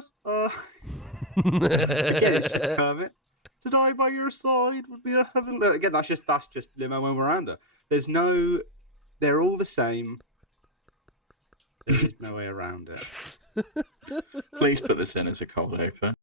guys. Again, it's just Kermit. To die by your side would be a heaven. Again, that's just Lin-Manuel Miranda. They're all the same. There is no way around it. Please put this in as a cold open.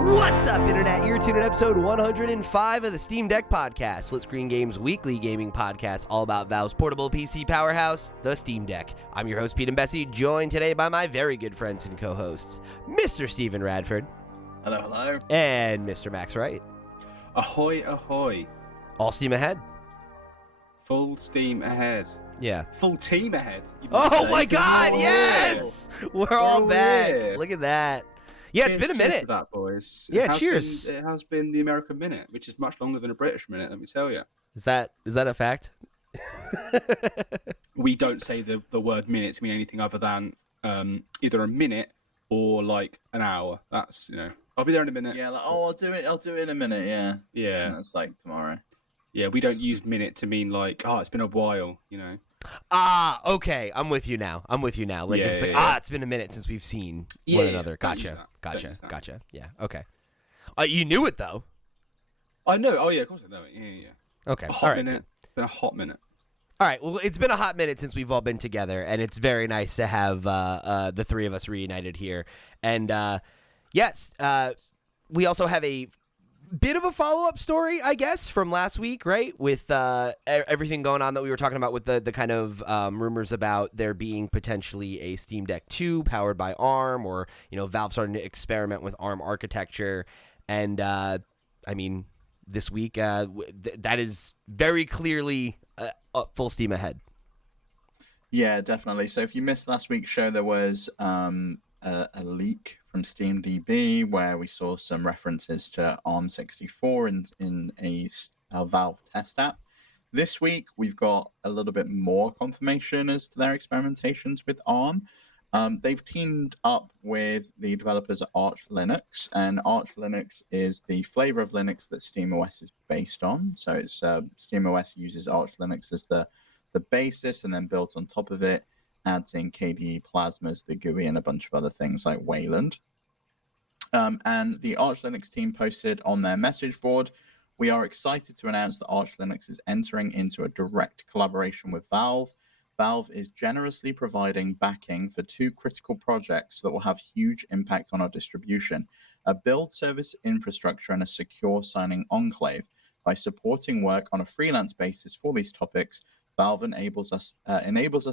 What's up, Internet? You're tuned in episode 105 of the Steam Deck Podcast, Split Screen Games' weekly gaming podcast, all about Valve's portable PC powerhouse, the Steam Deck. I'm your host, Pete and Bessie, joined today by my very good friends and co-hosts, Mr. Stephen Radford. Hello, hello. And Mr. Max Wright. Ahoy, ahoy. All steam ahead. Full steam ahead. Yeah. Full team ahead. Oh my God, yes! We're all back. Here. Look at that. Yeah, it's been a minute. Cheers to that, boys. Yeah, cheers. It has been the American minute, which is much longer than a British minute, let me tell you. Is that a fact? We don't say the word minute to mean anything other than either a minute or like an hour. That's, I'll be there in a minute. Yeah, I'll do it in a minute, yeah. Yeah. And that's like tomorrow. Yeah, we don't use minute to mean like, it's been a while, Ah, okay. I'm with you now. Like, Yeah, if it's like, yeah. It's been a minute since we've seen Yeah, one yeah, another. don't use Gotcha. that. Don't use that. Gotcha. Yeah, okay. You knew it, though. I know. Oh, yeah, of course I know it. Yeah. Okay. A All hot right. minute. It's been a hot minute. All right. Well, it's been a hot minute since we've all been together, and it's very nice to have the three of us reunited here. And, yes, we also have a bit of a follow-up story, I guess, from last week, right? With everything going on that we were talking about with the kind of rumors about there being potentially a Steam Deck 2 powered by ARM, or, Valve starting to experiment with ARM architecture. And, this week, that is very clearly full steam ahead. Yeah, definitely. So if you missed last week's show, there was a leak from SteamDB where we saw some references to ARM64 in a Valve test app. This week, we've got a little bit more confirmation as to their experimentations with ARM. They've teamed up with the developers at Arch Linux, and Arch Linux is the flavor of Linux that SteamOS is based on. So it's SteamOS uses Arch Linux as the basis, and then built on top of it adds in KDE Plasmas, the GUI, and a bunch of other things like Wayland. And the Arch Linux team posted on their message board, "We are excited to announce that Arch Linux is entering into a direct collaboration with Valve. Valve is generously providing backing for two critical projects that will have huge impact on our distribution, a build service infrastructure and a secure signing enclave. By supporting work on a freelance basis for these topics, Valve enables us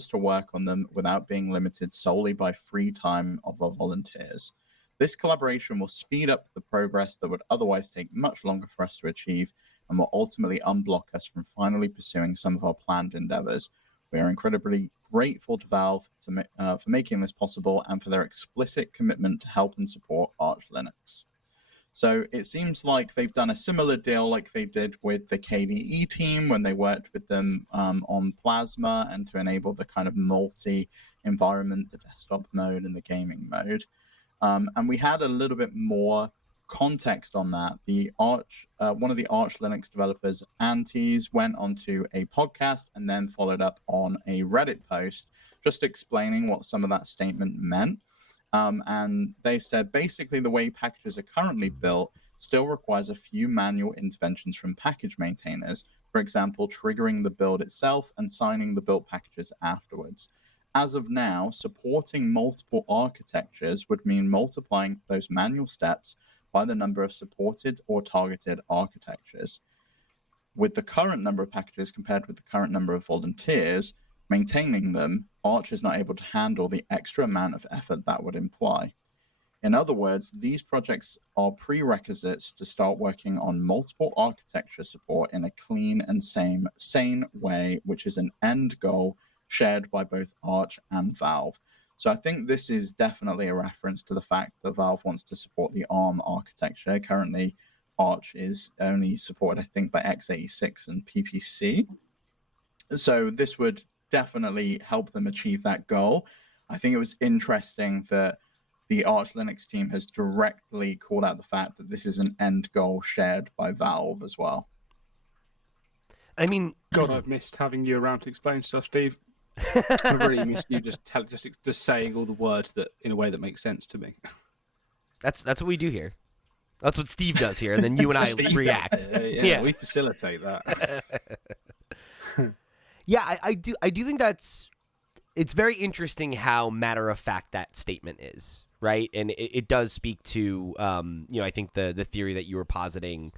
to work on them without being limited solely by free time of our volunteers. This collaboration will speed up the progress that would otherwise take much longer for us to achieve and will ultimately unblock us from finally pursuing some of our planned endeavors. We are incredibly grateful to Valve for making this possible and for their explicit commitment to help and support Arch Linux." So it seems like they've done a similar deal like they did with the KDE team when they worked with them on Plasma and to enable the kind of multi-environment, the desktop mode and the gaming mode. And we had a little bit more context on that. One of the Arch Linux developers, Antes, went onto a podcast and then followed up on a Reddit post just explaining what some of that statement meant. And they said basically the way packages are currently built still requires a few manual interventions from package maintainers, for example, triggering the build itself and signing the built packages afterwards. As of now, supporting multiple architectures would mean multiplying those manual steps by the number of supported or targeted architectures. With the current number of packages compared with the current number of volunteers, maintaining them, Arch is not able to handle the extra amount of effort that would imply. In other words, these projects are prerequisites to start working on multiple architecture support in a clean and sane way, which is an end goal shared by both Arch and Valve. So I think this is definitely a reference to the fact that Valve wants to support the ARM architecture. Currently, Arch is only supported, I think, by x86 and PPC. So this would definitely help them achieve that goal. I think it was interesting that the Arch Linux team has directly called out the fact that this is an end goal shared by Valve as well. I mean, God, I've missed having you around to explain stuff, Steve. I really miss you just saying all the words that in a way that makes sense to me. That's what we do here. That's what Steve does here, and then you and I Steve, react. Yeah, we facilitate that. Yeah, I do think it's very interesting how matter of fact that statement is, right? And it does speak to I think the theory that you were positing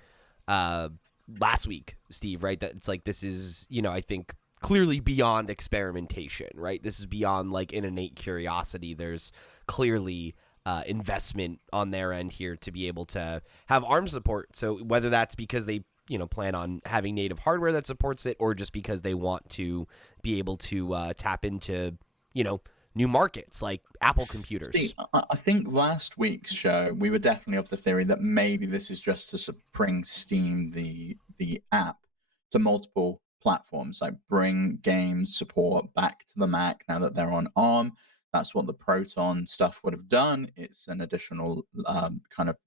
last week, Steve, right? That it's like this is, I think clearly beyond experimentation, right? This is beyond like an innate curiosity. There's clearly investment on their end here to be able to have ARM support. So whether that's because they plan on having native hardware that supports it, or just because they want to be able to tap into new markets like Apple computers. Steve, I think last week's show we were definitely of the theory that maybe this is just to bring Steam the app to multiple platforms, like bring games support back to the Mac now that they're on ARM. That's what the Proton stuff would have done. It's an additional kind of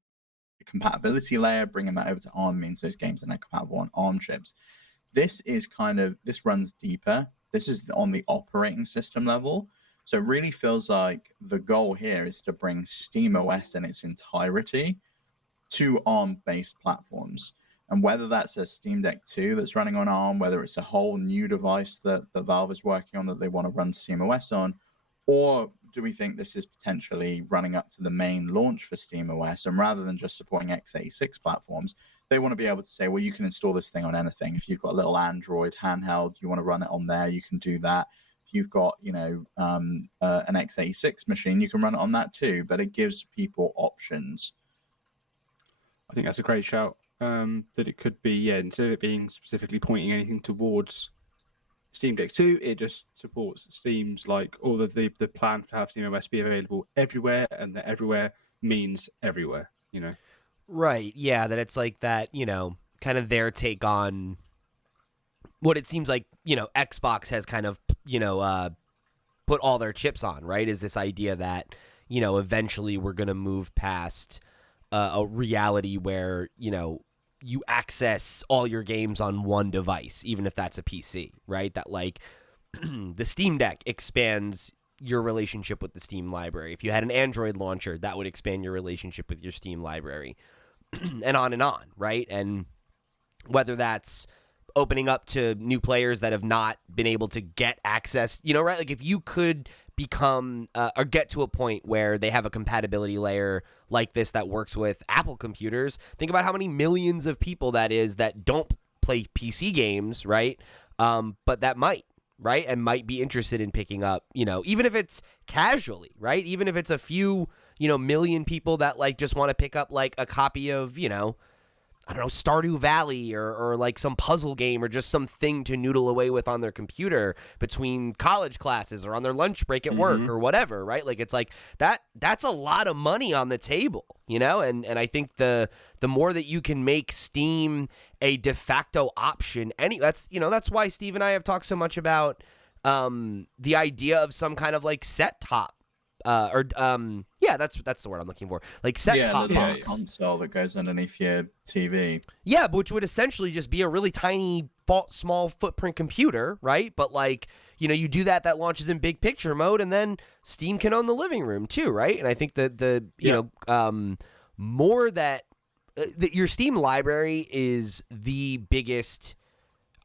compatibility layer. Bringing that over to ARM means those games are now compatible on ARM chips. This runs deeper. This is on the operating system level. So it really feels like the goal here is to bring SteamOS in its entirety to ARM-based platforms. And whether that's a Steam Deck 2 that's running on ARM, whether it's a whole new device that Valve is working on that they want to run SteamOS on, or do we think this is potentially running up to the main launch for SteamOS? And rather than just supporting x86 platforms, they want to be able to say, well, you can install this thing on anything. If you've got a little Android handheld, you want to run it on there, you can do that. If you've got, an x86 machine, you can run it on that too. But it gives people options. I think that's a great shout. That it could be, instead of it being specifically pointing anything towards Steam Deck 2, it just supports Steam's the plan to have SteamOS be available everywhere, and that everywhere means everywhere. Right? Yeah, that it's like that. Kind of their take on what it seems like. Xbox has kind of put all their chips on. Right? Is this idea that eventually we're going to move past a reality where you access all your games on one device, even if that's a PC, right? That the Steam Deck expands your relationship with the Steam library. If you had an Android launcher, that would expand your relationship with your Steam library, and on, right? And whether that's opening up to new players that have not been able to get access, right? Like if you could become or get to a point where they have a compatibility layer like this that works with Apple computers, think about how many millions of people that is that don't play PC games, right? But that might, right? And might be interested in picking up, even if it's casually, right? Even if it's a few, million people that just want to pick up a copy of, I don't know, Stardew Valley or some puzzle game or just something to noodle away with on their computer between college classes or on their lunch break at work or whatever, right? It's like that's a lot of money on the table, and I think the more that you can make Steam a de facto option, that's why Steve and I have talked so much about the idea of some kind of set top. That's the word I'm looking for. Set top box console that goes underneath your TV. Yeah, which would essentially just be a really tiny, small footprint computer, right? But you do that launches in big picture mode, and then Steam can own the living room too, right? And I think that more that your Steam library is the biggest,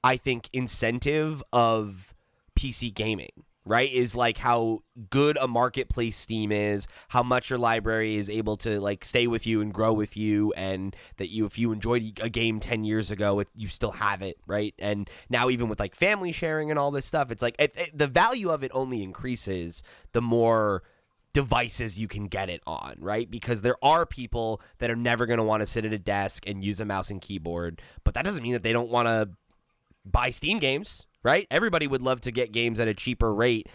I think, incentive of PC gaming. Right, is how good a marketplace Steam is, how much your library is able to stay with you and grow with you, and that if you enjoyed a game 10 years ago, you still have it, right? And now even with family sharing and all this stuff, it's the value of it only increases the more devices you can get it on, right? Because there are people that are never going to want to sit at a desk and use a mouse and keyboard, but that doesn't mean that they don't want to buy Steam games. Right? Everybody would love to get games at a cheaper rate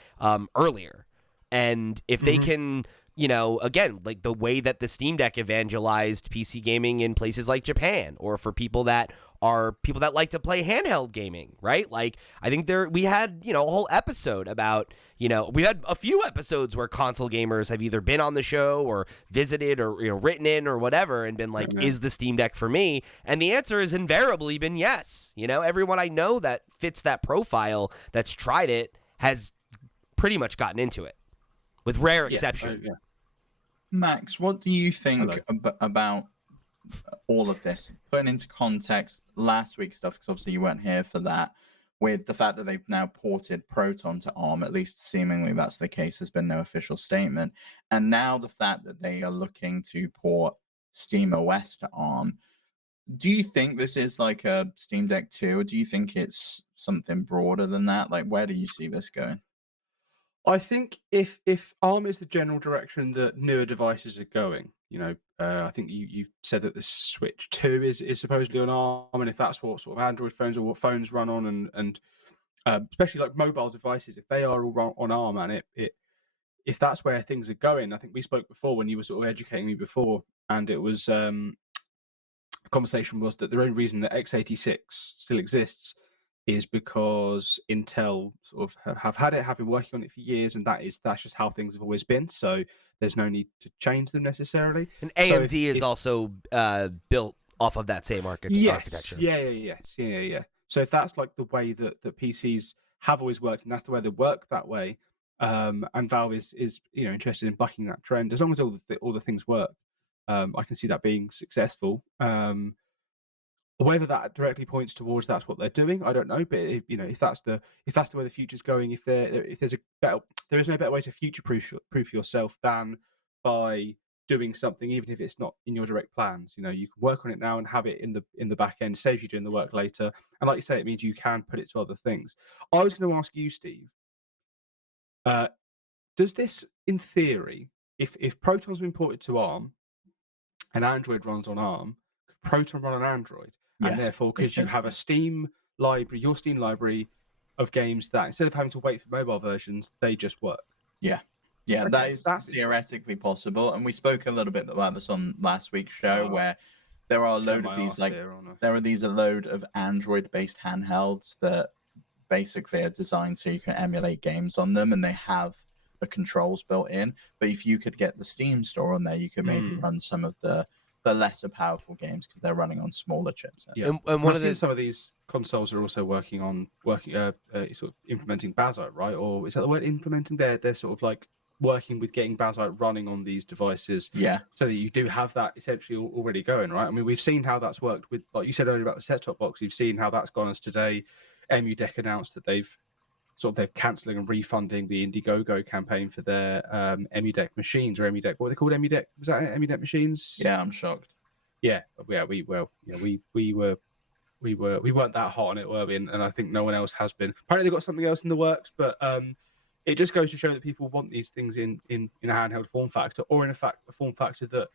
earlier. And if they can, again, the way that the Steam Deck evangelized PC gaming in places like Japan, or for people that like to play handheld gaming, right? I think we had, a whole episode about, we had a few episodes where console gamers have either been on the show or visited or, written in or whatever and been is the Steam Deck for me? And the answer has invariably been yes. Everyone I know that fits that profile that's tried it has pretty much gotten into it, with rare Yeah, exception. yeah. Max, what do you think Hello. about all of this? Putting into context last week's stuff, because obviously you weren't here for that, with the fact that they've now ported Proton to ARM, at least seemingly that's the case, there's been no official statement. And now the fact that they are looking to port SteamOS to ARM. Do you think this is like a Steam Deck 2, or do you think it's something broader than that? Like, where do you see this going? I think if ARM is the general direction that newer devices are going, I think you said that the Switch 2 is supposedly on ARM, and if that's what sort of Android phones or what phones run on, and especially like mobile devices, if they are all on ARM, and if that's where things are going, I think we spoke before when you were sort of educating me before, and it was the conversation was that the only reason that x86 still exists is because Intel sort of have been working on it for years, and that's just how things have always been. So there's no need to change them necessarily. And So AMD is also built off of that same architecture. Yeah. So if that's like the way that PCs have always worked, and that's the way they work that way, and Valve is interested in bucking that trend, as long as all the things work, I can see that being successful. Whether that directly points towards that's what they're doing, I don't know. But if that's the way the future's going, if there is no better way to future proof yourself than by doing something, even if it's not in your direct plans. You can work on it now and have it in the back end, saves you doing the work later. And like you say, it means you can put it to other things. I was going to ask you, Steve, does this, in theory, if Proton's been ported to ARM and Android runs on ARM, could Proton run on Android? And Yes, therefore, it could you could, have yeah. a Steam library, your Steam library of games that instead of having to wait for mobile versions, they just work? Yeah, that Okay, is that's theoretically possible. And we spoke a little bit about this on last week's show, Oh, where there are a Turn load of my these, arse like, here on a- there are these a load of Android-based handhelds that basically are designed so you can emulate games on them, and they have the controls built in. But if you could get the Steam store on there, you could maybe run some of the lesser powerful games because they're running on smaller chipsets. Yeah. And one I've of seen the some of these consoles are also working sort of implementing Bazzite, right? Or is that the word, implementing? They're sort of like working with getting Bazzite running on these devices, Yeah, so that you do have that essentially already going, right? I mean, we've seen how that's worked with, like you said earlier about the set-top box. You've seen how that's gone. As today, EmuDeck announced that they're cancelling and refunding the Indiegogo campaign for their EmuDeck machines, or EmuDeck. What were they called? EmuDeck, was that EmuDeck machines? yeah, I'm shocked. We weren't that hot on it, were we? And I think no one else has been. Apparently, they've got something else in the works, but it just goes to show that people want these things in a handheld form factor, or in a form factor that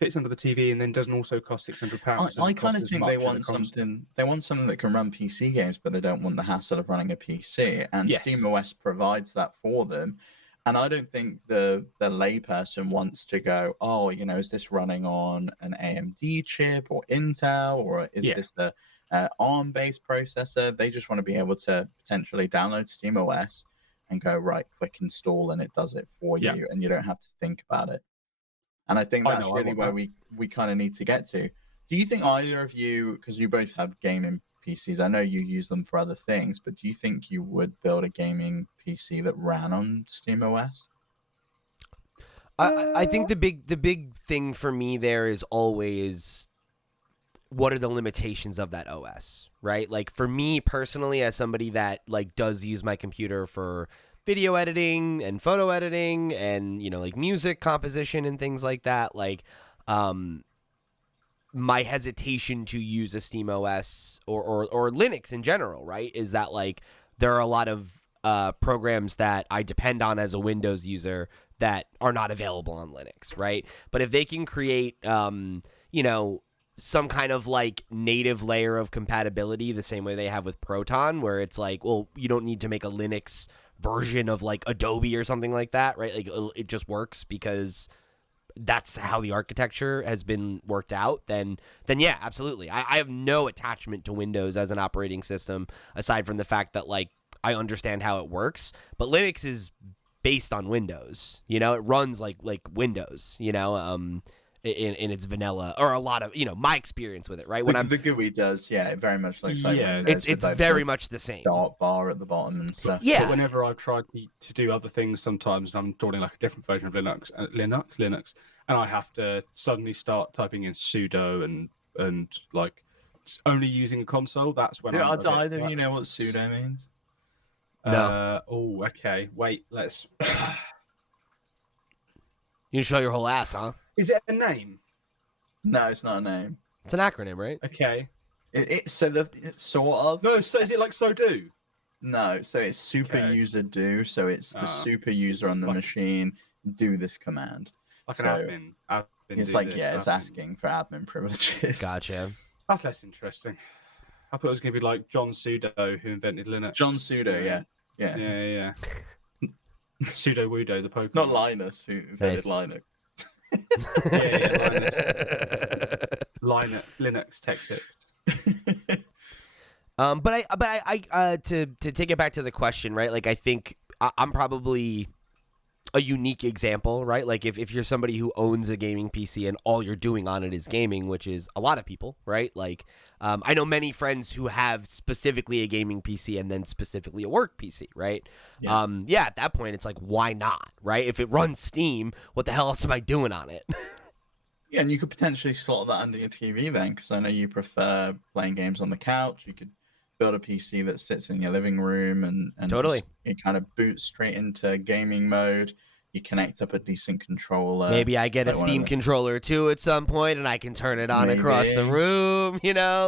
fits under the TV and then doesn't also cost £600. I kind of think they want something. They want something that can run PC games, but they don't want the hassle of running a PC. And Yes. SteamOS provides that for them. And I don't think the layperson wants to go, oh, is this running on an AMD chip or Intel, or is this the ARM-based processor? They just want to be able to potentially download SteamOS and go, right, click install, and it does it for you, and you don't have to think about it. And I think that's really where we kind of need to get to. Do you think either of you, because you both have gaming PCs, I know you use them for other things, but do you think you would build a gaming PC that ran on SteamOS? I think the big thing for me there is always, what are the limitations of that OS, right? Like, for me personally, as somebody that like does use my computer for video editing and photo editing and like music composition and things like that, like my hesitation to use a SteamOS or Linux in general, right, is that like there are a lot of programs that I depend on as a Windows user that are not available on Linux, right? But if they can create some kind of like native layer of compatibility the same way they have with Proton, where it's like, well, you don't need to make a Linux version of like Adobe or something like that, right? Like, it just works because that's how the architecture has been worked out, then yeah, absolutely. I have no attachment to Windows as an operating system, aside from the fact that like I understand how it works, but Linux is based on Windows, it runs like Windows, in its vanilla, or a lot of my experience with it. Right when The GUI does, yeah, it very much looks like Yeah, Windows, it's with very the much the same. dark bar at the bottom and stuff. Yeah. But whenever I've tried to do other things, sometimes I'm installing like a different version of Linux, and I have to suddenly start typing in sudo and like only using a console. That's when Do I'm a bit either of like, you know what sudo means? No. Oh, okay. Wait. Let's. You can show your whole ass, huh? Is it a name? No, it's not a name. It's an acronym, right? Okay. It's sort of. No. So is it like so do? No, so it's super Okay. user do. So it's the Ah. super user on the Like- machine do this command. Like an So, admin. Admin It's do like this, it's admin. asking for admin privileges. Gotcha. That's less interesting. I thought it was going to be like John Sudo who invented Linux. John Sudo, yeah. Yeah. Sudo Wudo, the Pokemon. Not Linus who invented Nice. Linux. Linux tech tips. But I to take it back to the question, right? Like I think I'm probably a unique example, right? Like if you're somebody who owns a gaming PC and all you're doing on it is gaming, which is a lot of people, right? Like I know many friends who have specifically a gaming PC and then specifically a work PC, right? Yeah. At that point it's like, why not, right? If it runs Steam, what the hell else am I doing on it? Yeah, and you could potentially slot that under your TV then, because I know you prefer playing games on the couch. You could build a PC that sits in your living room and Totally. it kind of boots straight into gaming mode. You connect up a decent controller. Maybe I get a like one of Steam the- controller too at some point, and I can turn it on across the Maybe. room.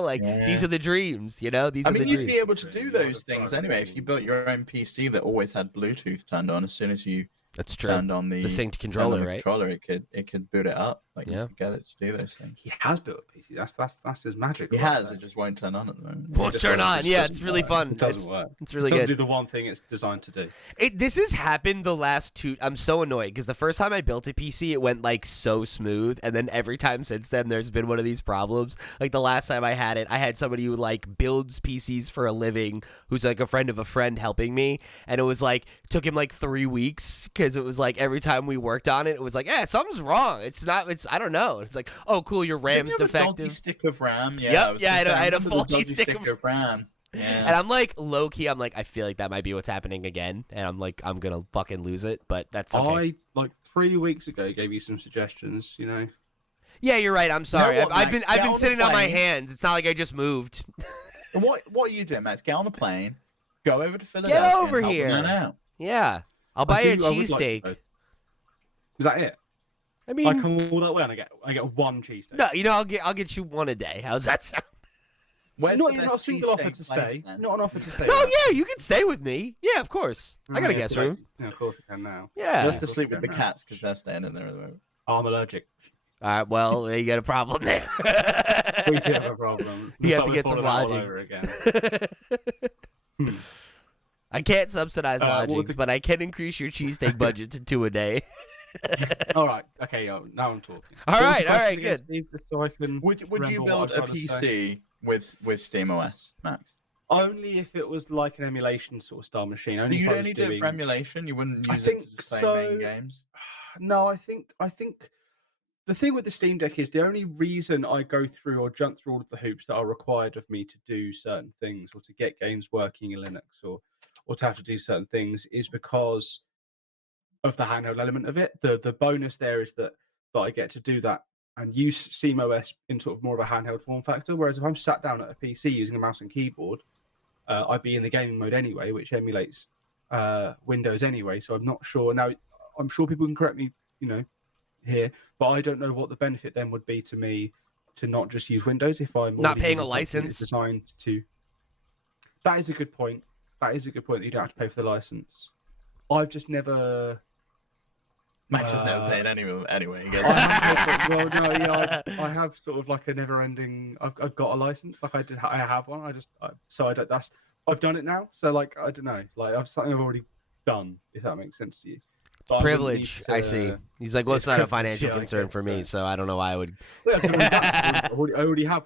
Like Yeah. these are the dreams. These I are mean, the you'd dreams. be able to do those things anyway if you built your own PC that always had Bluetooth turned on. As soon as you That's true. turned on the synced turned on controller, the right? Controller, it could boot it up. Like Yeah. you could get it to do those things. He has built a PC. That's his magic. It right has. there. It just won't turn on at the moment. Won't just turn doesn't- on. just Yeah, doesn't it's really work. fun. It doesn't work. It's really It doesn't good. do the one thing it's designed to do. This has happened the last two. I'm so annoyed because the first time I built a PC, it went like so smooth, and then every time since then, there's been one of these problems. Like the last time I had it, I had somebody who like builds PCs for a living, who's like a friend of a friend helping me, and it was like took him like 3 weeks because it was like every time we worked on it, it was like, something's wrong. It's not. It's I don't know. It's like, oh, cool, your Didn't RAM's you have a dodgy defective. stick of RAM. Yeah, Yep, I was yeah, gonna say, I had a remember the faulty dodgy stick stick of- of RAM. Yeah. And I'm like low key. I'm like, I feel like that might be what's happening again, and I'm like, I'm gonna fucking lose it. But that's okay. I like 3 weeks ago gave you some suggestions. Yeah, you're right. I'm sorry. what, I've been Max? I've Get been on the sitting on my plane. hands. It's not like I just moved. And what are you doing, Max? Get on a plane, go over to Philadelphia. over and help here. the man out. Yeah, I'll buy you a I would like cheesesteak. to. Is that it? I I mean, come all that way and I get one cheesesteak. no, I'll get you one a day. How's that sound? Where's Not the even a best single offer cheesesteak to place, stay. then? Not an offer to stay. Oh yeah, you can stay with me. Yeah, of course. I got a guest room. Yeah, of course I can now. Yeah. You have to course sleep you with the can now. cats because they're staying in there at the moment. Oh, I'm allergic. All right. Well, you got a problem there. We do have a problem. You have to We'll get start some with all lodging. over again. I can't subsidize what was lodgings, the- but I can increase your cheesesteak budget to 2 a day. All right. Okay. Now I'm talking. All What was right, the all question right, again, good. Steve, just so I can Would you remember build what a I'm trying to say? PC with SteamOS, Max? Only if it was like an emulation sort of style machine. So Only if you'd I was only do it doing... for emulation. You wouldn't I use it think to just play so. main games. No, I think the thing with the Steam Deck is the only reason I go through or jump through all of the hoops that are required of me to do certain things or to get games working in Linux or to have to do certain things is because of the handheld element of it. The bonus there is that I get to do that and use SteamOS in sort of more of a handheld form factor. Whereas if I'm sat down at a PC using a mouse and keyboard, I'd be in the gaming mode anyway, which emulates Windows anyway. So I'm not sure. Now, I'm sure people can correct me, here, but I don't know what the benefit then would be to me to not just use Windows if I'm Not already paying a using something that's license. designed to. That is a good point. That you don't have to pay for the license. I've just never. Max has never played anyway. He gets I have sort of like a never-ending. I've got a license, like I have one. I've done it now. So like I don't know, like I've something I've already done. If that makes sense to you. But I wouldn't need Privilege, I see. to- He's like, well, it's it's not a privilege, financial yeah, I concern guess for me, so. so I don't know why I would. Well, yeah, 'cause I already have one. I already have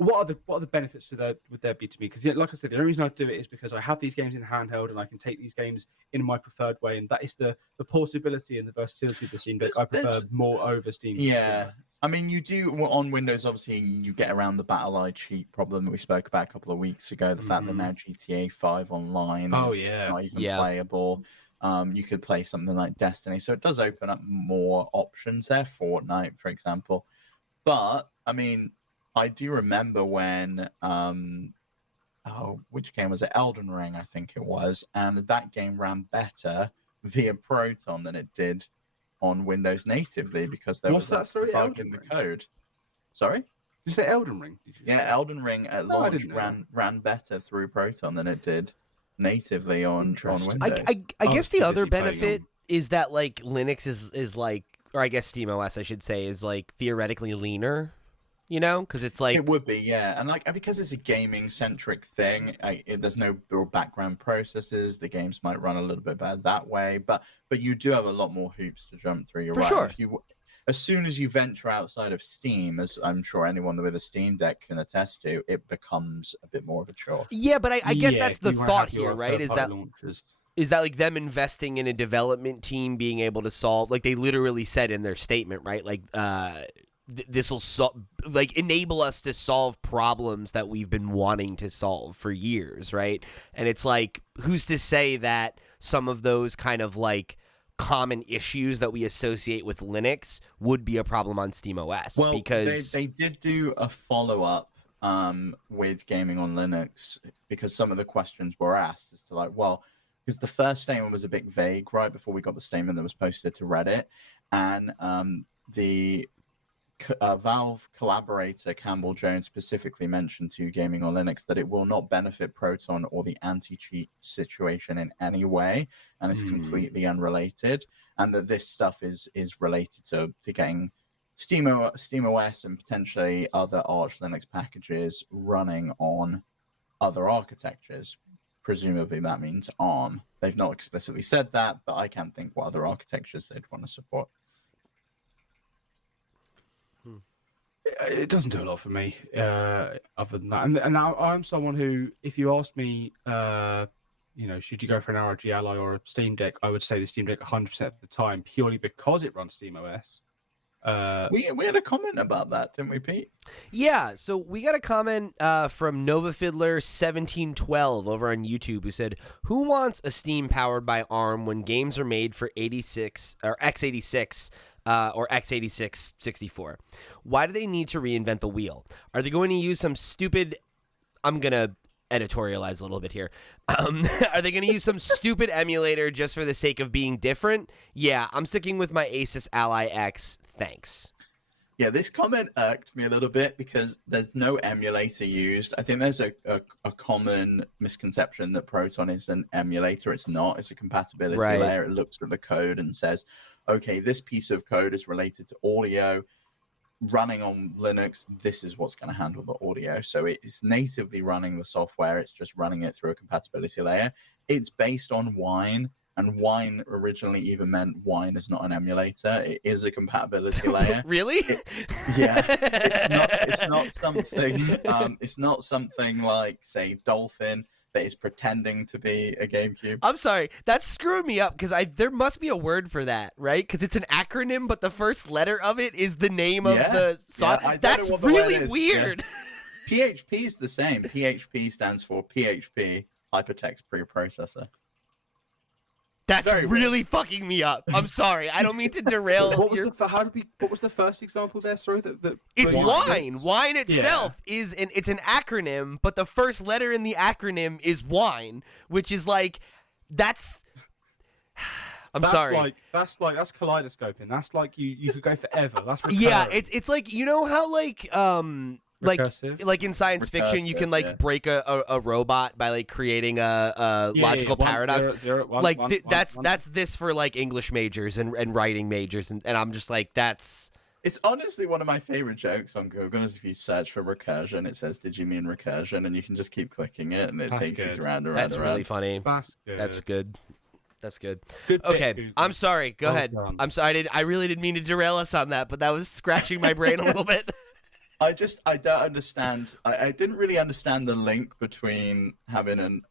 one. what are the benefits would there be to me? Because like I said, the only reason I do it is because I have these games in handheld and I can take these games in my preferred way, and that is the portability and the versatility of the Steam Deck. I prefer more over Steam. Yeah. I mean, you do on Windows. Obviously, you get around the BattleEye cheat problem that we spoke about a couple of weeks ago. The fact that now GTA 5 Online is not even playable. You could play something like Destiny, so it does open up more options there. Fortnite, for example. But I mean, I do remember when which game was it? Elden Ring, I think it was, and that game ran better via Proton than it did on Windows natively because there was a bug in the code. Sorry? Did you say Elden Ring? Elden Ring at launch ran better through Proton than it did natively on Windows. I guess the other benefit is that like Linux is like, or I guess SteamOS I should say, is like theoretically leaner. You know, because it's like it would be, yeah, and like because it's a gaming-centric thing, there's no background processes. The games might run a little bit better that way, but you do have a lot more hoops to jump through. You're right. Sure. As soon as you venture outside of Steam, as I'm sure anyone with a Steam Deck can attest to, it becomes a bit more of a chore. Yeah, but I guess that's the thought here, right? Is that like them investing in a development team being able to solve, like they literally said in their statement, right? Like this will enable us to solve problems that we've been wanting to solve for years, right? And it's like, who's to say that some of those kind of like common issues that we associate with Linux would be a problem on SteamOS? Well, because they did do a follow-up with gaming on Linux, because some of the questions were asked as to like, well, because the first statement was a bit vague, right, before we got the statement that was posted to Reddit, and the Valve collaborator Campbell Jones specifically mentioned to Gaming on Linux that it will not benefit Proton or the anti-cheat situation in any way, and it's completely unrelated, and that this stuff is related to getting SteamOS and potentially other Arch Linux packages running on other architectures. Presumably that means ARM. They've not explicitly said that, but I can't think what other architectures they'd want to support. It doesn't do a lot for me, other than that. And now I'm someone who, if you ask me, should you go for an ROG Ally or a Steam Deck, I would say the Steam Deck 100% of the time, purely because it runs SteamOS. We had a comment about that, didn't we, Pete? Yeah, so we got a comment from Nova Fiddler 1712 over on YouTube who said, "Who wants a Steam powered by ARM when games are made for 86 or x86 or x86 64? Why do they need to reinvent the wheel? Are they going to use some stupid..." I'm going to editorialize a little bit here. Are they going to use some stupid emulator just for the sake of being different? Yeah, I'm sticking with my Asus Ally X. Thanks. Yeah, this comment irked me a little bit because there's no emulator used. I think there's a common misconception that Proton is an emulator. It's not. It's a compatibility layer. It looks at the code and says, okay, this piece of code is related to audio. Running on Linux, this is what's going to handle the audio. So it's natively running the software. It's just running it through a compatibility layer. It's based on Wine, and Wine originally even meant Wine is not an emulator. It is a compatibility layer. Really? It's not something. It's not something like, say, Dolphin, that is pretending to be a GameCube. I'm sorry, that's screwing me up because there must be a word for that, right? Because it's an acronym, but the first letter of it is the name of the song. Yeah, that's really weird. Yeah. PHP is the same. PHP stands for PHP, Hypertext Preprocessor. That's really fucking me up. I'm sorry. I don't mean to derail. What was the first example there? Sorry, it's Wine. Wine itself is it's an acronym, but the first letter in the acronym is Wine, which is like that's. Sorry. That's kaleidoscoping. That's like you could go forever. That's recurring. Yeah. It's like, you know how like in science fiction, you can like break a robot by like creating a logical paradox. That's this for like English majors and writing majors, and I'm just like, that's. It's honestly one of my favorite jokes on Google. Is if you search for recursion, it says, "Did you mean recursion?" and you can just keep clicking it, and it takes you around. That's really funny. That's good. That's good. Okay, I'm sorry. Go ahead. I'm sorry. I really didn't mean to derail us on that, but that was scratching my brain a little bit. I don't understand. I didn't really understand the link between having an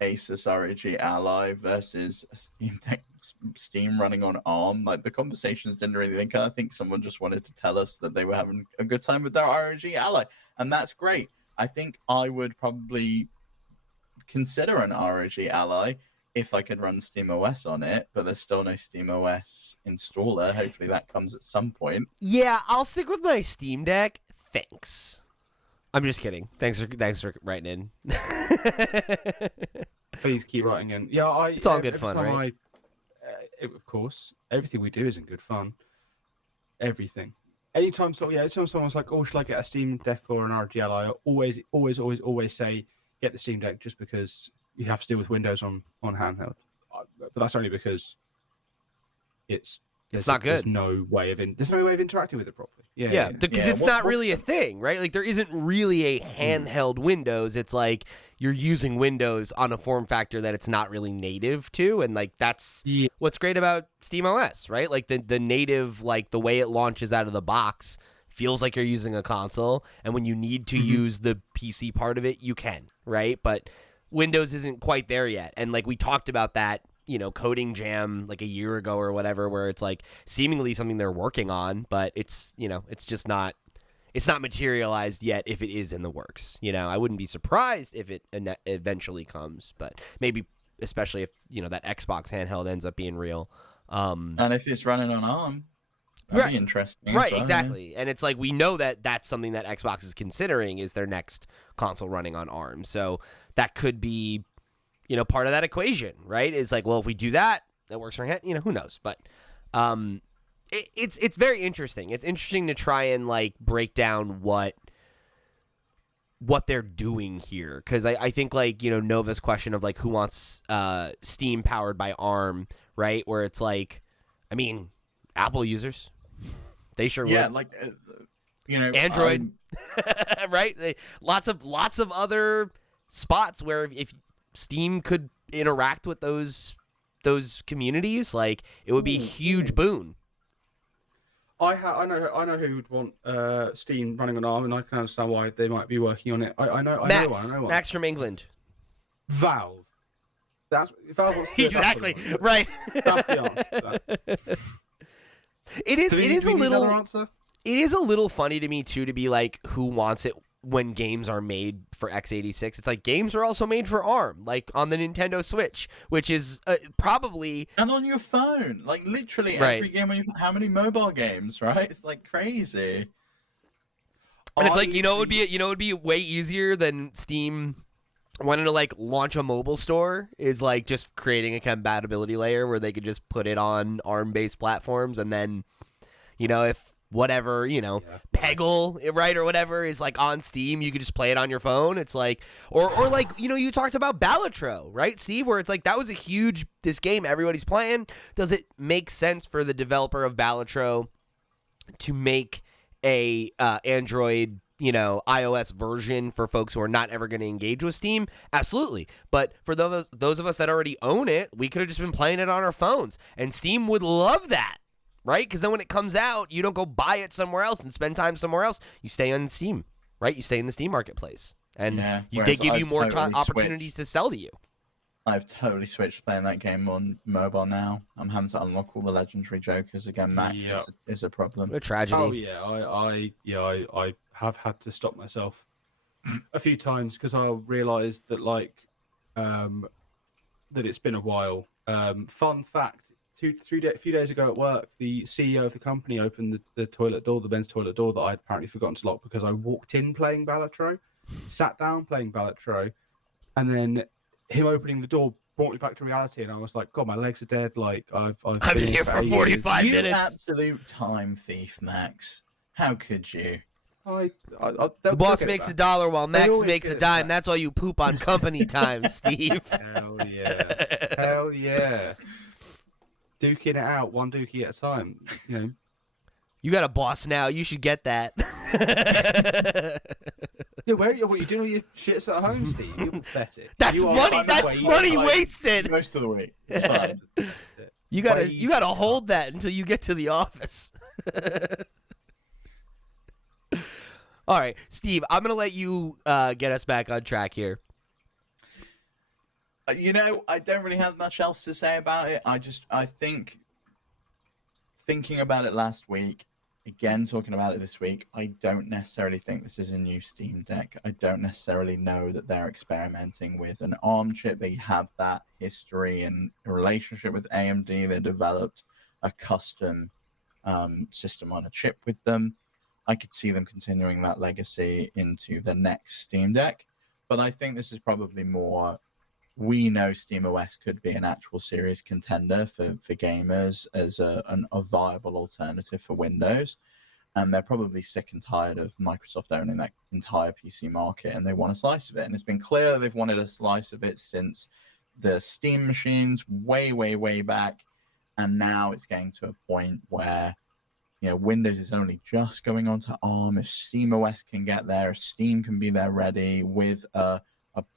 Asus ROG Ally versus a Steam running on ARM. Like the conversations didn't really link. I think someone just wanted to tell us that they were having a good time with their ROG Ally, and that's great. I think I would probably consider an ROG Ally if I could run SteamOS on it, but there's still no SteamOS installer. Hopefully that comes at some point. Yeah, I'll stick with my Steam Deck. Thanks. I'm just kidding. Thanks for writing in. Please keep writing in. Yeah, it's all good fun, right? Of course, everything we do is in good fun. Everything. Anytime someone's like, "Oh, should I get a Steam Deck or an ROG Ally?" I always say, "Get the Steam Deck," just because you have to deal with Windows on handheld. But that's only because it's not good. There's no way of interacting with it properly. Yeah, because it's not really a thing, right? Like there isn't really a handheld Windows. It's like you're using Windows on a form factor that it's not really native to, and like that's what's great about SteamOS, right? Like the native, like the way it launches out of the box feels like you're using a console, and when you need to use the PC part of it, you can, right? But Windows isn't quite there yet, and like we talked about that, coding jam like a year ago or whatever, where it's like seemingly something they're working on, but it's just not, it's not materialized yet. If it is in the works, I wouldn't be surprised if it eventually comes, but maybe especially if that Xbox handheld ends up being real. And if it's running on ARM, that'd be interesting. Right, exactly. And it's like we know that that's something that Xbox is considering is their next console running on ARM. So that could be, part of that equation, right? Is like, well, if we do that, that works for who knows? But it's very interesting. It's interesting to try and like break down what they're doing here, because I think like Nova's question of like who wants Steam powered by ARM, right? Where it's like, I mean, Apple users, they sure would. Yeah, like Android, right? Lots of other spots where if Steam could interact with those communities, like it would be a huge boon. I know who would want Steam running on ARM, and I can understand why they might be working on it. I know one. Max from England. Valve. That's Valve. Exactly right. That's the answer. It is a little. Answer? It is a little funny to me too to be like, who wants it when games are made for x86? It's like games are also made for ARM, like on the Nintendo Switch, which is probably and on your phone, like literally every game. How many mobile games, right? It's like crazy. And it's like it would be way easier than Steam wanting to like launch a mobile store, is like just creating a compatibility layer where they could just put it on ARM-based platforms, and then if whatever, Peggle, right, or whatever is like on Steam, you could just play it on your phone. It's like, or like, you talked about Balatro, right, Steve, where it's like, that was this game everybody's playing. Does it make sense for the developer of Balatro to make a Android, iOS version for folks who are not ever going to engage with Steam? Absolutely. But for those of us that already own it, we could have just been playing it on our phones, and Steam would love that. Right? Because then when it comes out, you don't go buy it somewhere else and spend time somewhere else. You stay on Steam, right? You stay in the Steam marketplace. And they give you more opportunities to sell to you. I've totally switched playing that game on mobile now. I'm having to unlock all the legendary jokers again. Max is a problem. What a tragedy. Oh yeah, I have had to stop myself a few times because I realised that that it's been a while. Fun fact: a few days ago at work, the CEO of the company opened the toilet door, the men's toilet door that I'd apparently forgotten to lock, because I walked in playing Balatro, sat down playing Balatro, and then him opening the door brought me back to reality, and I was like, God, my legs are dead. Like I've been here for 45 minutes. You absolute time thief, Max. How could you? The boss makes $1 while Max makes a dime. That's why you poop on company time, Steve. Hell yeah. Hell yeah. Duking it out, one dookie at a time. You got a boss now. You should get that. Yeah, what are you doing all your shits at home, Steve? You're pathetic. That's money. That's money wasted. Most of the week. It's fine. You gotta hold that until you get to the office. All right, Steve, I'm gonna let you get us back on track here. I don't really have much else to say about it. I think thinking about it last week, again talking about it this week, I don't necessarily think this is a new Steam Deck. I don't necessarily know that they're experimenting with an ARM chip. They have that history and a relationship with AMD. They developed a custom system on a chip with them. I could see them continuing that legacy into the next Steam Deck, but I think this is probably more. We know SteamOS could be an actual serious contender for gamers as a viable alternative for Windows. And they're probably sick and tired of Microsoft owning that entire PC market, and they want a slice of it. And it's been clear they've wanted a slice of it since the Steam machines way, way, way back. And now it's getting to a point where, Windows is only just going on to ARM. If SteamOS can get there, if Steam can be there ready with a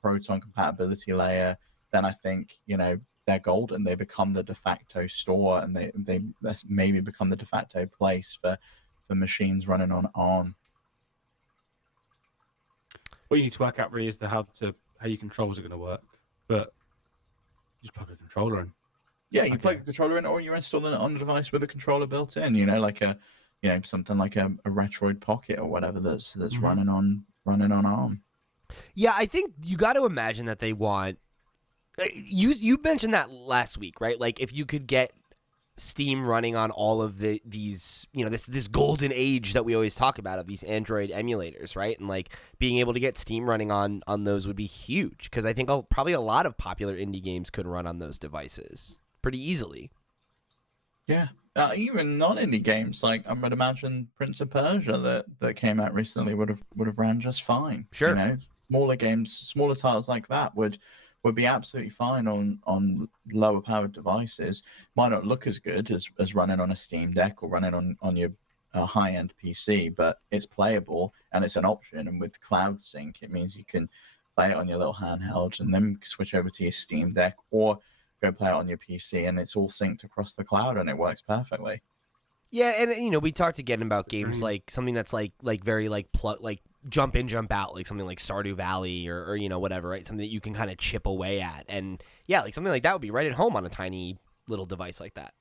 Proton compatibility layer, then I think they're golden. They become the de facto store, and they maybe become the de facto place for machines running on ARM. What you need to work out really is how your controls are going to work, but just plug a controller in. Yeah, you plug a controller in, or you install it on a device with a controller built in. Like something like a Retroid Pocket or whatever that's running on ARM. Yeah, I think you got to imagine that they want. You mentioned that last week, right? Like if you could get Steam running on all of these, this golden age that we always talk about of these Android emulators, right? And like being able to get Steam running on those would be huge, because I think probably a lot of popular indie games could run on those devices pretty easily. Yeah, even non-indie games, like I would imagine Prince of Persia that came out recently would have ran just fine. Sure. Smaller games, smaller titles like that would be absolutely fine on lower powered devices. Might not look as good as running on a Steam Deck or running on your high-end PC, but it's playable and it's an option. And with Cloud Sync, it means you can play it on your little handheld and then switch over to your Steam Deck or go play it on your PC, and it's all synced across the cloud and it works perfectly. Yeah, and we talked again about games like something that's like very like jump in, jump out, like something like Stardew Valley or whatever, right? Something that you can kind of chip away at, and yeah, like something like that would be right at home on a tiny little device like that.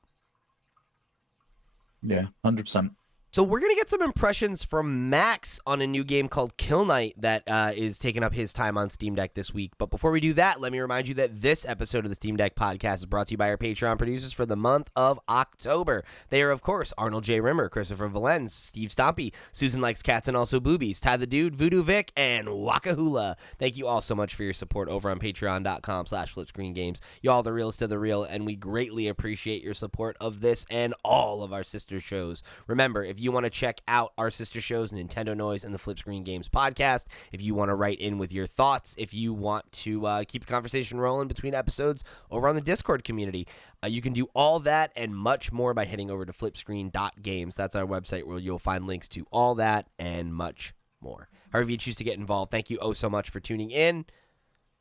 Yeah, 100%. So we're going to get some impressions from Max on a new game called Kill Knight that is taking up his time on Steam Deck this week. But before we do that, let me remind you that this episode of the Steam Deck podcast is brought to you by our Patreon producers for the month of October. They are, of course, Arnold J. Rimmer, Christopher Valens, Steve Stompy, Susan Likes Cats and Also Boobies, Ty the Dude, Voodoo Vic, and Wakahula. Thank you all so much for your support over on patreon.com/flipscreengames. You all the realest of the real, and we greatly appreciate your support of this and all of our sister shows. Remember, if you want to check out our sister shows, Nintendo Noise and the Flip Screen Games podcast, if you want to write in with your thoughts, if you want to keep the conversation rolling between episodes over on the Discord community, you can do all that and much more by heading over to flipscreen.games. That's our website where you'll find links to all that and much more. However you choose to get involved, thank you so much for tuning in.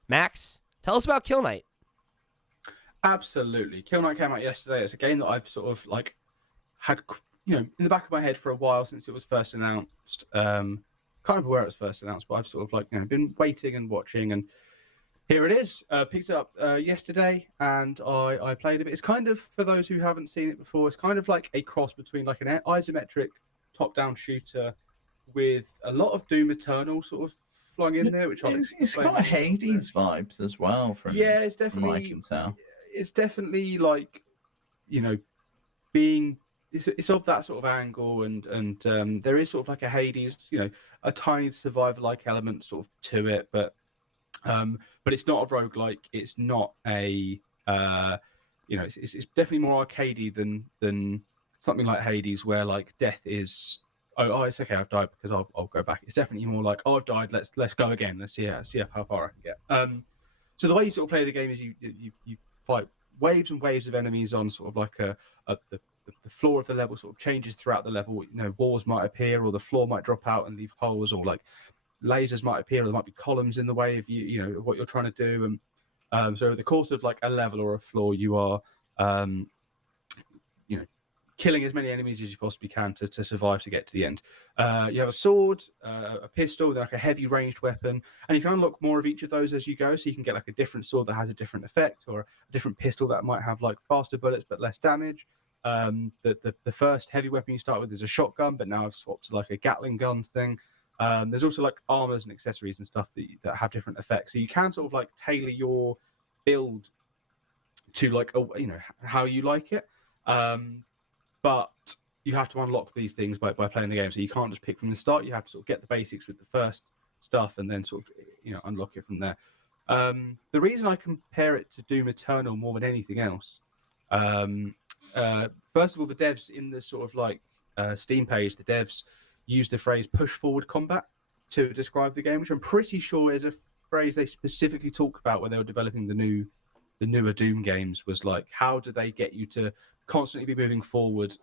Max, tell us about Kill Knight. Absolutely. Kill Knight came out yesterday. It's a game that I've sort of like had in the back of my head for a while since it was first announced. Can't remember where it was first announced, but I've sort of been waiting and watching, and here it is. Picked it up yesterday, and I played a bit. It's kind of, for those who haven't seen it before, it's kind of like a cross between like an isometric top-down shooter with a lot of Doom Eternal sort of flung in there, which it's got Hades vibes as well. From it's from definitely. what I can tell. It's definitely like being. It's of that sort of angle, and there is sort of like a Hades, a tiny survivor-like element sort of to it, but it's not a roguelike. It's not a, it's definitely more arcadey than something like Hades, where like death is, oh, it's okay, I've died because I'll go back. It's definitely more like, oh, I've died, let's go again, let's see how far I can get. So the way you sort of play the game is you fight waves and waves of enemies on sort of like the floor of the level sort of changes throughout the level. Walls might appear, or the floor might drop out and leave holes, or like lasers might appear, or there might be columns in the way of what you're trying to do. And so over the course of like a level or a floor, you are killing as many enemies as you possibly can to survive to get to the end. You have a sword, a pistol, like a heavy ranged weapon, and you can unlock more of each of those as you go. So you can get like a different sword that has a different effect, or a different pistol that might have like faster bullets but less damage. The first heavy weapon you start with is a shotgun, but now I've swapped to like a Gatling gun thing. There's also like armors and accessories and stuff that have different effects. So you can sort of like tailor your build to like how you like it. But you have to unlock these things by playing the game. So you can't just pick from the start. You have to sort of get the basics with the first stuff and then sort of unlock it from there. The reason I compare it to Doom Eternal more than anything else, first of all, the devs in the sort of like Steam page, the devs use the phrase push forward combat to describe the game, which I'm pretty sure is a phrase they specifically talk about when they were developing the newer Doom games. Was like, how do they get you to constantly be moving forward?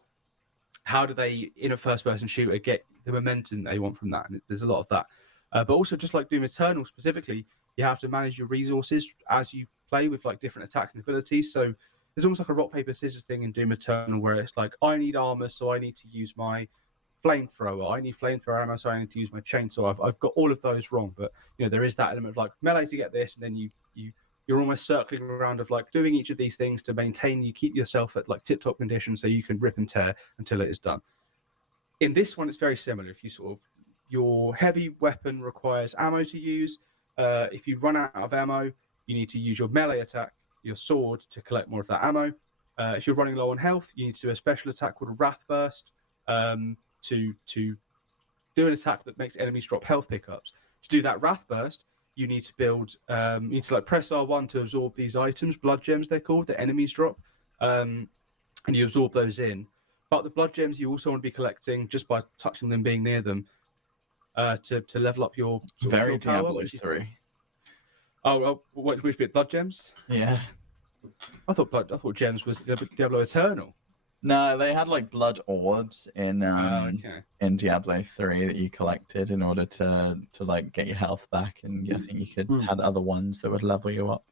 How do they, in a first-person shooter, get the momentum they want from that? And there's a lot of that. But also, just like Doom Eternal specifically, you have to manage your resources as you play with like different attacks and abilities. So there's almost like a rock paper scissors thing in Doom Eternal, where it's like, I need armor, so I need to use my flamethrower. I need flamethrower ammo, so I need to use my chainsaw. I've got all of those wrong, but there is that element of like melee to get this, and then you're almost circling around of like doing each of these things to maintain you keep yourself at like tip-top condition so you can rip and tear until it is done. In this one, it's very similar. If you your heavy weapon requires ammo to use. If you run out of ammo, you need to use your melee attack, your sword, to collect more of that ammo. If you're running low on health, you need to do a special attack called a Wrath Burst to do an attack that makes enemies drop health pickups. To do that Wrath Burst, you need to build, you need to like press R1 to absorb these items, blood gems they're called, that enemies drop, and you absorb those in. But the blood gems you also want to be collecting just by touching them, being near them, to level up your Very your Diablo power, 3. Which bit? Blood gems? Yeah. I thought gems was Diablo Eternal. No, they had like blood orbs in Okay. in Diablo 3 that you collected in order to like get your health back, and I think you could had other ones that would level you up.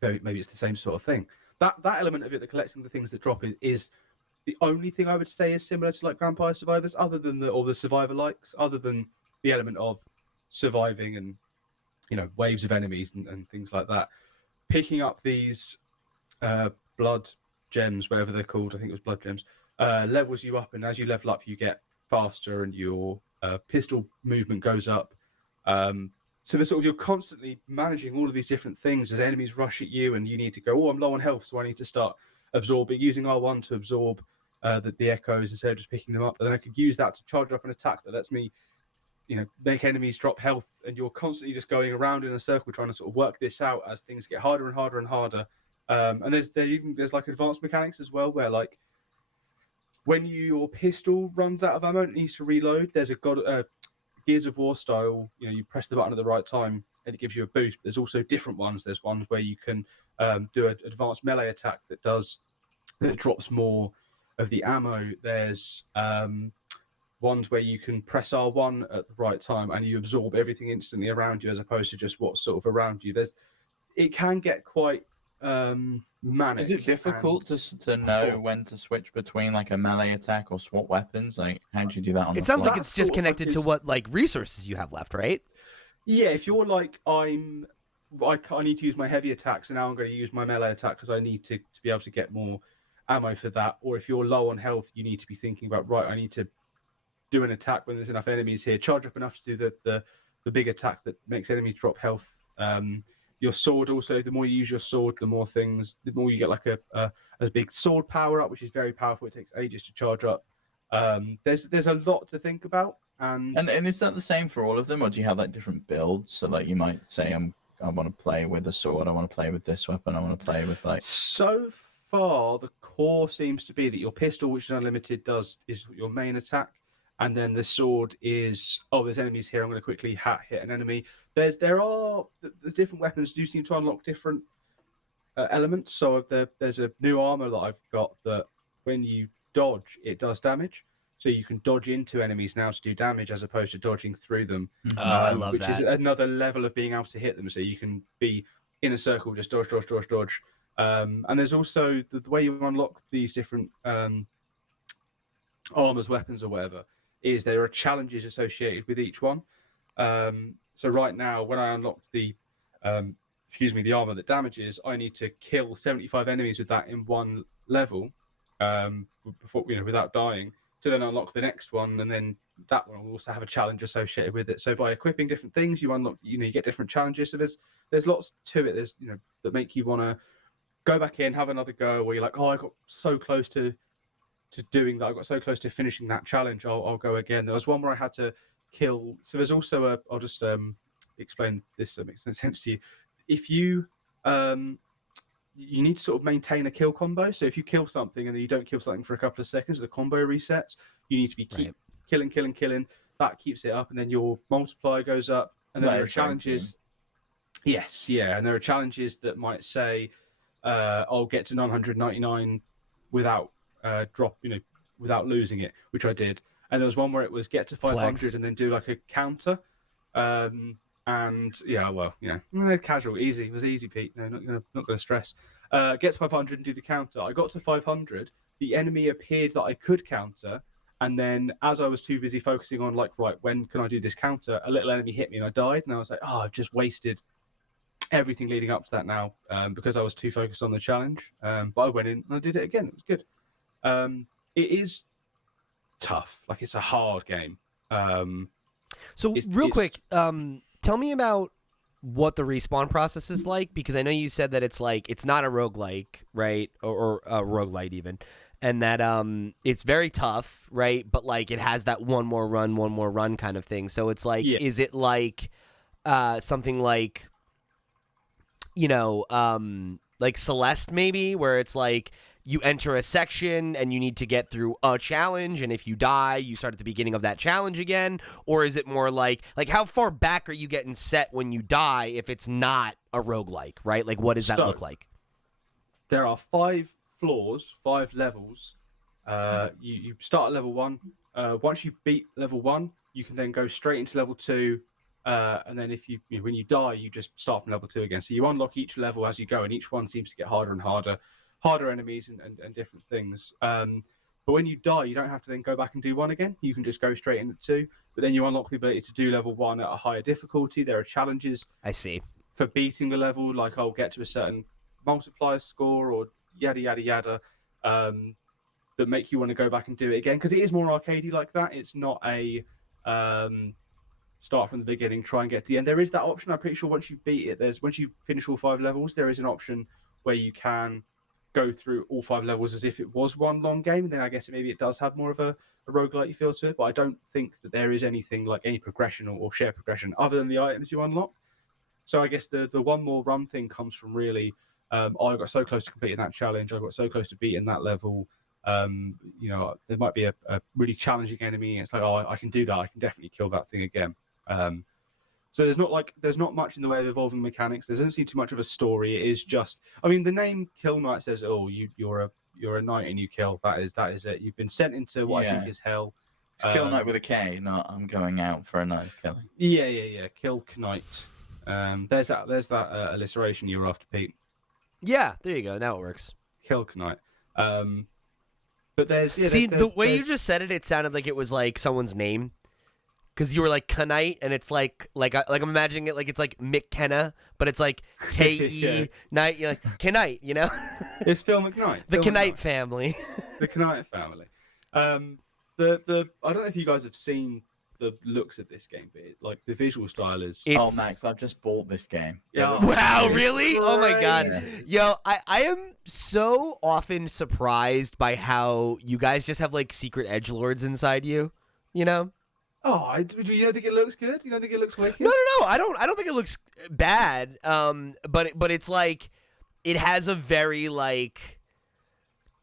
Maybe it's the same sort of thing. That element of it, the collecting the things that drop, is the only thing I would say is similar to like Vampire Survivors, other than the Survivor likes, other than the element of surviving and waves of enemies and things like that. Picking up these blood gems, whatever they're called, I think it was blood gems, levels you up, and as you level up, you get faster, and your pistol movement goes up. So you're constantly managing all of these different things as enemies rush at you, and you need to go, I'm low on health, so I need to start using R1 to absorb the echoes instead of just picking them up. And then I could use that to charge up an attack that lets me make enemies drop health, and you're constantly just going around in a circle trying to sort of work this out as things get harder and harder and harder. And there's like advanced mechanics as well, where like when your pistol runs out of ammo and it needs to reload, there's a Gears of War style, you press the button at the right time and it gives you a boost. There's also different ones. There's ones where you can do an advanced melee attack that drops more of the ammo. There's ones where you can press R1 at the right time and you absorb everything instantly around you, as opposed to just what's sort of around you. It can get quite manic. Is it difficult to know when to switch between like a melee attack or swap weapons? Like, how do you do that on It the sounds fly? like it's just connected to what like resources you have left, right? Yeah, if you're like, I need to use my heavy attacks, and now I'm going to use my melee attack because I need to be able to get more ammo for that. Or if you're low on health, you need to be thinking about, right, I need to do an attack when there's enough enemies here, charge up enough to do the big attack that makes enemies drop health. Your sword also, the more you use your sword, the more you get like a big sword power up, which is very powerful. It takes ages to charge up. There's a lot to think about. And is that the same for all of them, or do you have like different builds? So like you might say, I want to play with a sword, I want to play with this weapon, I want to play with like. So far, the core seems to be that your pistol, which is unlimited, is your main attack, and then the sword is, there's enemies here, I'm going to quickly hit an enemy. The different weapons do seem to unlock different elements. So there's a new armor that I've got that when you dodge, it does damage. So you can dodge into enemies now to do damage as opposed to dodging through them. I love which that. is another level of being able to hit them. So you can be in a circle, just dodge. And there's also the way you unlock these different armors, weapons, or whatever, is there are challenges associated with each one. So right now, when I unlocked the the armor that damages, I need to kill 75 enemies with that in one level, before without dying, to then unlock the next one, and then that one will also have a challenge associated with it. So by equipping different things, you unlock, you get different challenges. So there's lots to it. There's that make you want to go back in, have another go, or you're like, oh, I got so close to doing that. I got so close to finishing that challenge. I'll go again. There was one where I had to kill. So there's also I'll just explain this so it makes sense to you. If you you need to sort of maintain a kill combo. So if you kill something and then you don't kill something for a couple of seconds, the combo resets. You need to be keep killing. That keeps it up, and then your multiplier goes up. And then there are challenges. Yes, yeah, and there are challenges that might say, "I'll get to 999 without without losing it," which I did. And there was one where it was get to 500 and then do like a counter. And yeah, well, casual, easy. It was easy, Pete. No, not gonna stress. Get to 500 and do the counter. I got to 500. The enemy appeared that I could counter, and then as I was too busy focusing on right, when can I do this counter? A little enemy hit me and I died, and I was like, oh, I've just wasted everything leading up to that now, because I was too focused on the challenge. But I went in and I did it again. It was good. It is tough. Like, it's a hard game. So real quick, tell me about what the respawn process is like, because I know you said that it's not a roguelike, right? Or a roguelite even. And that it's very tough, right? But it has that one more run kind of thing. So it's is it something like Celeste maybe, where it's you enter a section and you need to get through a challenge, and if you die, you start at the beginning of that challenge again? Or is it more like how far back are you getting set when you die if it's not a roguelike, right? What does that look like? There are 5 floors, 5 levels. You start at level 1. Once you beat level 1, you can then go straight into level 2. And then if when you die, you just start from level 2 again. So you unlock each level as you go, and each one seems to get harder and harder enemies and different things. But when you die, you don't have to then go back and do 1 again. You can just go straight into 2. But then you unlock the ability to do level 1 at a higher difficulty. There are challenges. I see. For beating the level, I'll get to a certain multiplier score or yada yada yada, that make you want to go back and do it again, because it is more arcadey like that. It's not a start from the beginning, try and get to the end. There is that option. I'm pretty sure once you beat it, once you finish all 5 levels, there is an option where you can go through all 5 levels as if it was one long game. And then I guess maybe it does have more of a roguelike feel to it. But I don't think that there is anything like any progression or shared progression other than the items you unlock. So I guess the one more run thing comes from really, I got so close to completing that challenge. I got so close to beating that level. There might be a really challenging enemy. It's like, oh, I can do that. I can definitely kill that thing again. So there's not much in the way of evolving mechanics. There doesn't seem too much of a story. It is just, the name Kill Knight says, oh, you're a knight and you kill. That is it. You've been sent into what I think is hell. It's Kill Knight with a K, not I'm going out for a knife killing. Yeah. Kill Knight. There's that alliteration you were after, Pete. Yeah, there you go. Now it works. Kill Knight. But there's the way you just said it, it sounded like it was someone's name. Because you were Knight, and it's I'm imagining it it's McKenna, but it's K-E Knight. You're Knight, It's Phil McKnight. The Knight family. The Knight family. I don't know if you guys have seen the looks of this game, but the visual style is. Oh, Max, I've just bought this game. Yeah. Wow, really? Oh my God. Yeah. Yo, I am so often surprised by how you guys just have secret edgelords inside you, Oh, do you don't think it looks good? You don't think it looks wicked? No. I don't think it looks bad. But it's it has a very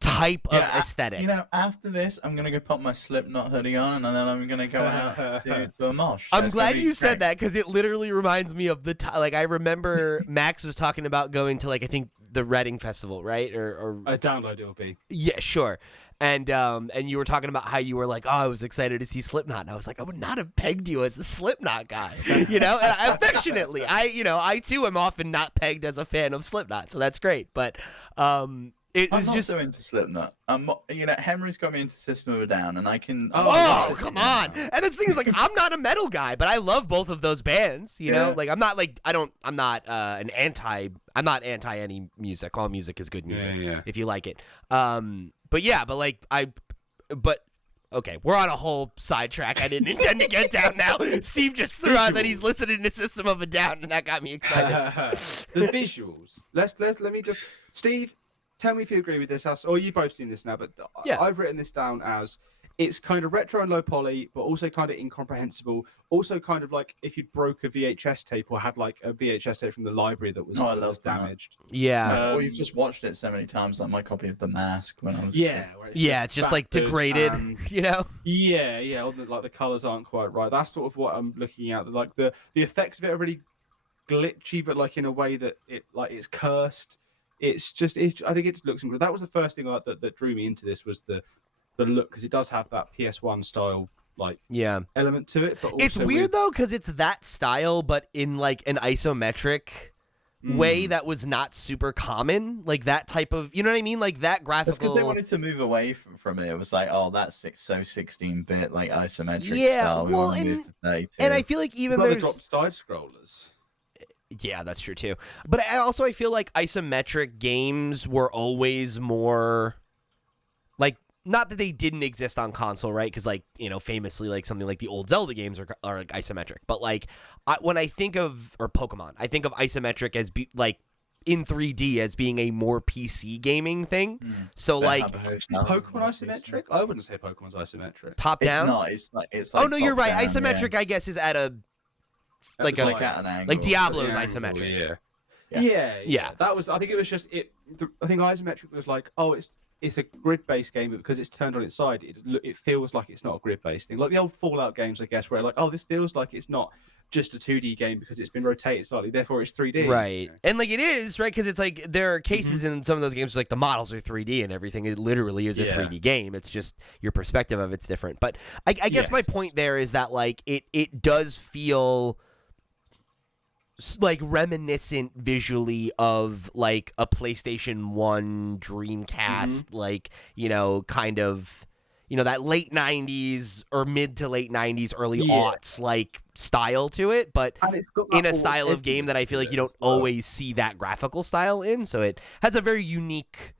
type of aesthetic. After this, I'm gonna go put my Slipknot hoodie on, and then I'm gonna go out to a mosh. I'm glad you said that, because it literally reminds me of the I remember Max was talking about going to I think the Reading Festival, right? Or A download it'll be. yeah, sure. And you were talking about how you were like, oh, I was excited to see Slipknot, and I was like, I would not have pegged you as a Slipknot guy, and affectionately, I too am often not pegged as a fan of Slipknot, so that's great. But it I'm was not just so into Slipknot. Henry's got me into System of a Down, and I can. oh, come on. And the thing is, like, I'm not a metal guy, but I love both of those bands, you know? Yeah. Like, I'm not anti any music. All music is good music if you like it. But okay, we're on a whole sidetrack I didn't intend to get down now. Steve just threw out that he's listening to System of a Down, and that got me excited. The visuals. Let me just, Steve, tell me if you agree with this. Or you both seen this now, but Yeah. I've written this down as it's kind of retro and low poly, but also kind of incomprehensible. Also, kind of like if you broke a VHS tape or had like a VHS tape from the library that was, Oh, I that was love that. damaged. Yeah. Or you've just watched it so many times, like my copy of The Mask when I was. Yeah, where It's just like battered degraded, and- you know? Yeah. All the colors aren't quite right. That's sort of what I'm looking at. Like the effects of it are really glitchy, but like in a way that it's cursed. I think it looks incredible. That was the first thing that drew me into this was the look, because it does have that PS1 style Yeah. element to it. But It's also weird with- though, because it's that style, but in like an isometric way that was not super common. Like that type of, you know what I mean? Like that graphical. That's because they wanted to move away from it. It was like, oh, that's so 16-bit, like isometric Yeah, style. We well, want to and- move to 32. And I feel like even Well, they there's. dropped side scrollers. Yeah, that's true too. But I feel like isometric games were always more like, not that they didn't exist on console, right? Because famously, like something like the old Zelda games are like isometric. But like when I think of Pokemon, I think of isometric as in 3D as being a more PC gaming thing. So like Is Pokemon isometric? I wouldn't say Pokemon's isometric. top It's down. not. It's like. Oh no, you're right. top-down, Isometric, I guess, is at a Yeah. Like at an angle. like Diablo's Yeah, isometric. Yeah. That was. I think it was just it. I think isometric was like, oh, it's a grid-based game, but because it's turned on its side, it feels like it's not a grid-based thing. Like the old Fallout games, I guess, where like, oh, this feels like it's not just a 2D game because it's been rotated slightly, therefore it's 3D. Right. And like it is, right? Because it's like there are cases in some of those games where, like the models are 3D and everything. It literally is a 3D game. It's just your perspective of it's different. But I guess my point there is that like it does feel like reminiscent visually of like a PlayStation 1 Dreamcast, like, kind of, that late 90s or mid to late 90s, early aughts like style to it, but And it's got that in a almost style of game that I feel like you don't always see that graphical style in. So it has a very unique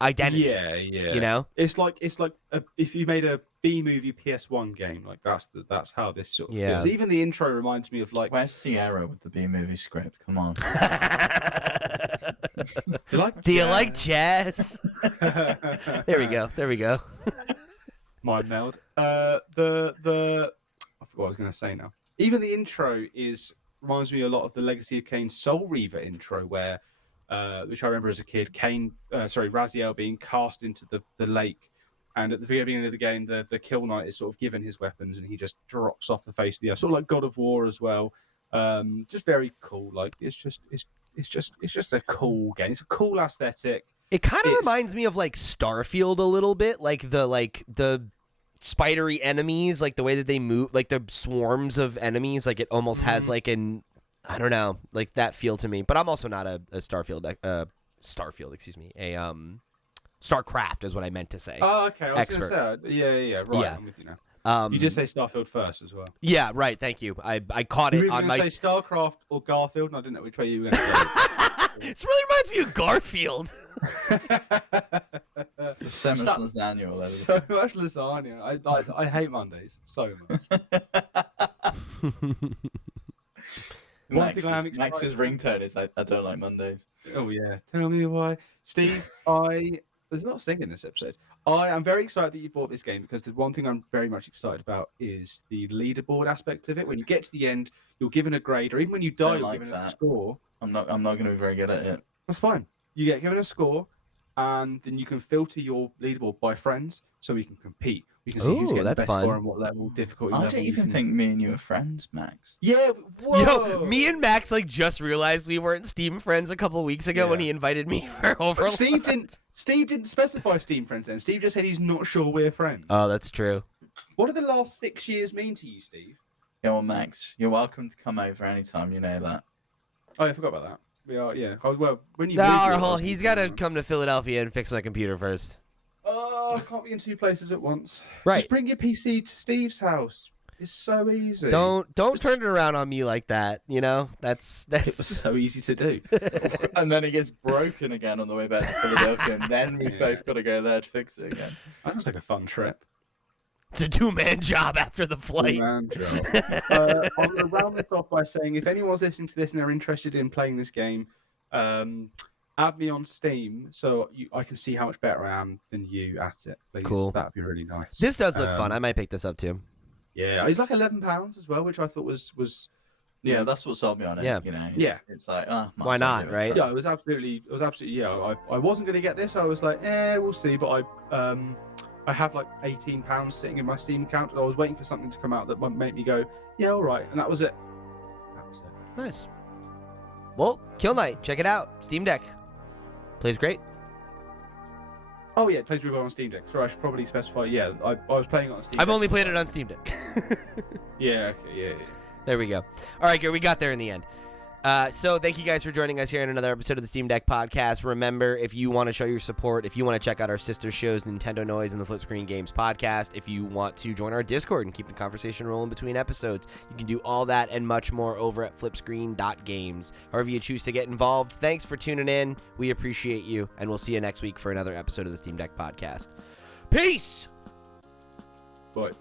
identity. Yeah. You know? It's like if you made a B movie PS1 game, like that's how this sort of Yeah. feels. Even the intro reminds me of like. Where's Sierra with the B movie script? Come on. Do you like jazz? There we go. Mind meld. I forgot what I was going to say now. Even the intro reminds me a lot of the Legacy of Kain Soul Reaver intro, where which I remember as a kid, Raziel being cast into the lake, and at the very beginning of the game, the Kill Knight is sort of given his weapons, and he just drops off the face of the earth, sort of like God of War as well. Just very cool. Like it's just a cool game. It's a cool aesthetic. It kind of It's- reminds me of like Starfield a little bit, like the spidery enemies, like the way that they move, like the swarms of enemies, like it almost has like I don't know, like that feel to me. But I'm also not a Starfield, StarCraft is what I meant to say. Oh, okay. I was Expert. going to say, yeah. Right, Yeah. I'm with you now. You did say Starfield first as well. Yeah, right. Thank you. I caught You it were on going my. to say StarCraft or Garfield, and I didn't know which way you were going to This really reminds me of Garfield. go. It's so much lasagna all over. So much lasagna. I hate Mondays so much. One thing I am excited Max's for- ringtone is I don't like Mondays. Oh yeah, tell me why, Steve. There's not singing this episode. I am very excited that you bought this game because the one thing I'm very much excited about is the leaderboard aspect of it. When you get to the end, you're given a grade, or even when you die, Don't you're like given a that. score. I'm not going to be very good at it. That's fine. You get given a score, and then you can filter your leaderboard by friends, so we can compete. We can see who's Ooh, getting the that's best fun. score and what level difficulty. I level don't we even can- think me and you are friends, Max. Yeah. Whoa. Yo, me and Max like just realized we weren't Steam friends a couple weeks ago when Yeah. he invited me for Overlord. Steve didn't specify Steam friends then. Steve just said he's not sure we're friends. Oh, that's true. What do the last 6 years mean to you, Steve? Yeah, well, Max, you're welcome to come over anytime. You know that. Oh, I forgot about that. We are, yeah. Oh, well, when you No, move here, I Arhol, was he's thinking, got to man. come to Philadelphia and fix my computer first. Oh, I can't be in 2 places at once. Right. Just bring your PC to Steve's house. It's so easy. Don't turn it around on me like that. You know, that's It was so easy to do. And then it gets broken again on the way back to Philadelphia, and then we've Yeah. both got to go there to fix it again. That sounds like a fun trip. it's a 2-man job after the flight. Man, Joe. I'm going to round this off by saying if anyone's listening to this and they're interested in playing this game, add me on Steam so I can see how much better I am than you at it. Please. Cool. That'd be really nice. This does look fun. I might pick this up too. Yeah, it's like £11 as well, which I thought was Yeah, that's what sold me on it. Yeah. You know, Yeah. It's like, oh, might Why as well not, give it a right? try. yeah, it was absolutely yeah. I wasn't going to get this. I was like, we'll see. But I have like £18 sitting in my Steam account. I was waiting for something to come out that might make me go, yeah, all right, and that was it. That was it. Nice. Well, Kill Knight, check it out. Steam Deck. Plays great. Oh yeah, it plays really well on Steam Deck. Sorry, I should probably specify. Yeah, I was playing it on Steam. I've Deck. only played it on Steam Deck. Yeah, okay, yeah. There we go. All right, good. We got there in the end. So thank you guys for joining us here in another episode of the Steam Deck Podcast. Remember, if you want to show your support, if you want to check out our sister shows, Nintendo Noise and the Flip Screen Games Podcast, if you want to join our Discord and keep the conversation rolling between episodes, you can do all that and much more over at flipscreen.games. However you choose to get involved, thanks for tuning in. We appreciate you, and we'll see you next week for another episode of the Steam Deck Podcast. Peace! But